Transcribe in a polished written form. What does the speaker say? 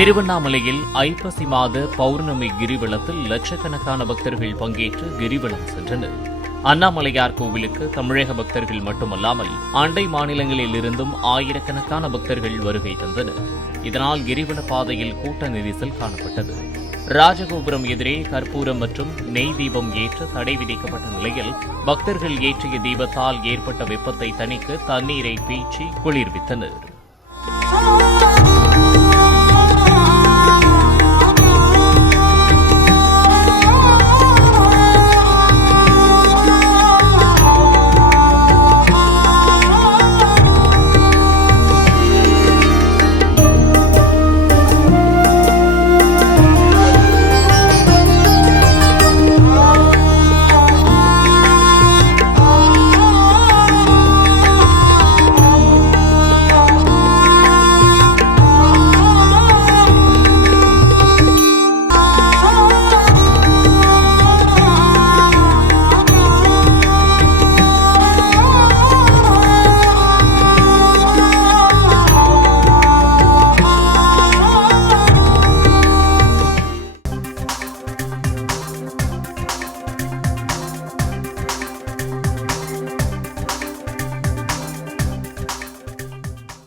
திருவண்ணாமலையில் ஐப்பசி மாத பௌர்ணமி கிரிவலத்தில் லட்சக்கணக்கான பக்தர்கள் பங்கேற்று கிரிவலம் சென்றனர். அண்ணாமலையார் கோவிலுக்கு தமிழக பக்தர்கள் மட்டுமல்லாமல் அண்டை மாநிலங்களில் இருந்தும் ஆயிரக்கணக்கான பக்தர்கள் வருகை தந்தனர். இதனால் கிரிவல பாதையில் கூட்ட நெரிசல் காணப்பட்டது. ராஜகோபுரம் எதிரே கற்பூரம் மற்றும் நெய் தீபம் ஏற்ற தடை விதிக்கப்பட்ட நிலையில் பக்தர்கள் ஏற்றிய தீபத்தால் ஏற்பட்ட வெப்பத்தை தணிக்க தண்ணீரை பீய்ச்சி குளிர்வித்தனர்.